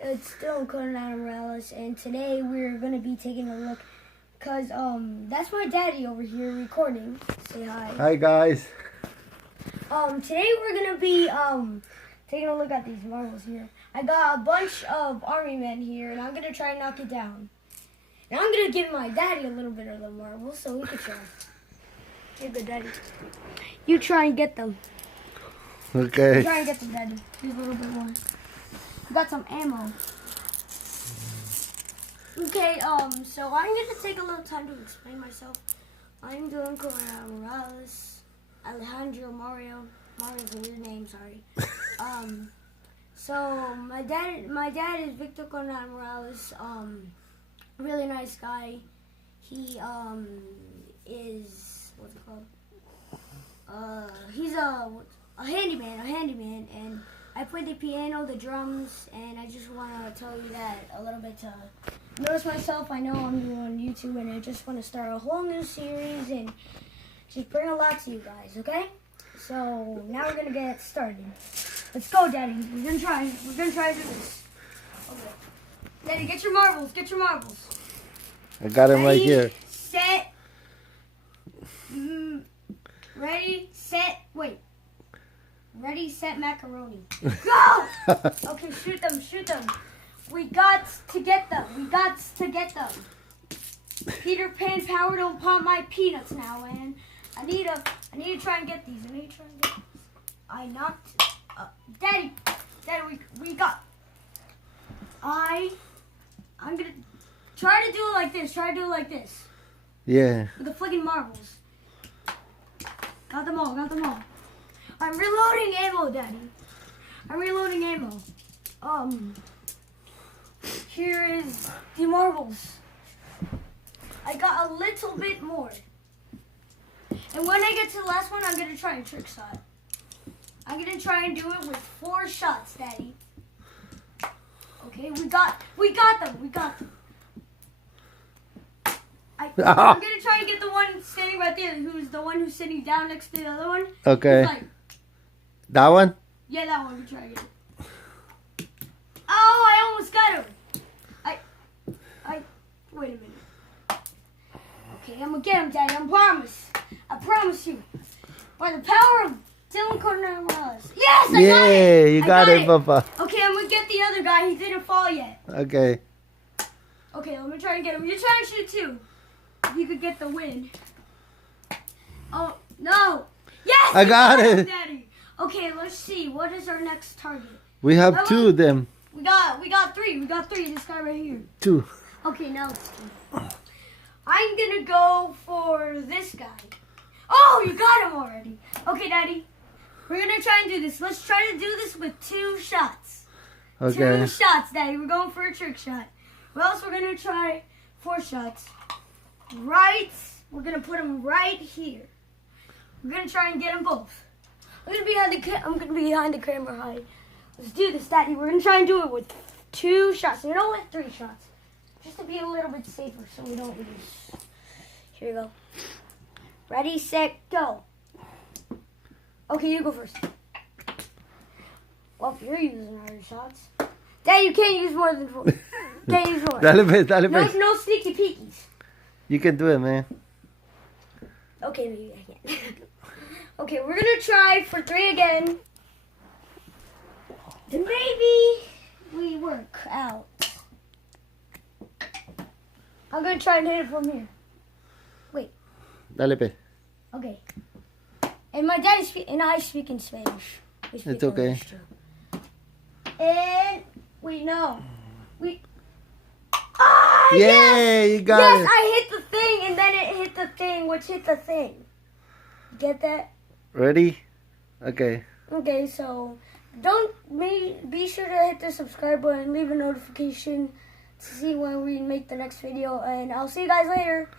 it's still Coronado Morales, and today we're gonna be taking a look, cause that's my daddy over here recording. Say hi. Hi guys. Today we're gonna be taking a look at these marbles here. I got a bunch of army men here, and I'm gonna try and knock it down. And I'm gonna give my daddy a little bit of the marbles so he can try. Here, good daddy. You try and get them. Okay. Try and get them, daddy. Here's a little bit more. We got some ammo. Okay, so I'm gonna take a little time to explain myself. I'm doing Coronado Morales, Alejandro Mario. Mario's a weird name, sorry. So my dad is Victor Coronado Morales. Really nice guy. He is, what's it called? He's a handyman, and I play the piano, the drums, and I just want to tell you that a little bit to notice myself. I know I'm new on YouTube, and I just want to start a whole new series and just bring a lot to you guys, okay? So now we're gonna get started. Let's go, Daddy. We're gonna try to do this. Okay. Daddy, get your marbles. Get your marbles. I got him right here. Set. Ready, set, wait. Ready, set, macaroni. Go! Okay, shoot them. We got to get them. Peter Pan power don't pop my peanuts now, man. I need to try and get these. I knocked. Daddy, we got. I'm gonna try to do it like this. Yeah. With the flicking marbles. Got them all. I'm reloading ammo, Daddy. Here is the marbles. I got a little bit more. And when I get to the last one, I'm going to try a trick shot. I'm going to try and do it with 4 shots, Daddy. Okay, we got them. I'm going to try and get the one standing right there, who's the one who's sitting down next to the other one. Okay. Like, that one? yeah, that one. We try to get it. Oh, I almost got him. Wait a minute. Okay, I'm going to get him, Daddy. I promise you. By the power of Dylan Coronado Morales. Yes, I got it. Yeah, you got it, Papa. Okay, I'm going to get the other guy. He didn't fall yet. Okay. Okay, let me try and get him. You're trying to shoot too. If you could get the win. Oh, no. Yes! I got it. Daddy. Okay, let's see. What is our next target? We have 2 of them. We got 3. This guy right here. 2. Okay, now it's 2. I'm going to go for this guy. Oh, you got him already. Okay, Daddy. We're going to try and do this. Let's try to do this with 2 shots. Okay. 2 shots, Daddy. We're going for a trick shot. Or else we're going to try 4 shots. Right. We're going to put them right here. We're going to try and get them both. I'm going to be behind the camera high. Let's do this, Daddy. We're going to try and do it with 2 shots. You know what? 3 shots. Just to be a little bit safer so we don't lose. Here we go. Ready, set, go. Okay, you go first. Well, if you're using all your shots. Dad, you can't use more than 4. Can't use more. No sneaky peekies. You can do it, man. Okay, maybe I can't. Okay, we're going to try for 3 again. Then maybe we work out. I'm going to try and hit it from here. Wait. Dale, pe. Okay. And my dad and I speak in Spanish. It's okay. And we know. Ah, yeah, yes! you got it. Yes, I hit the thing, and then it hit the thing, which hit the thing. Get that? Ready? Okay. Okay, so be sure to hit the subscribe button and leave a notification to see when we make the next video. And I'll see you guys later.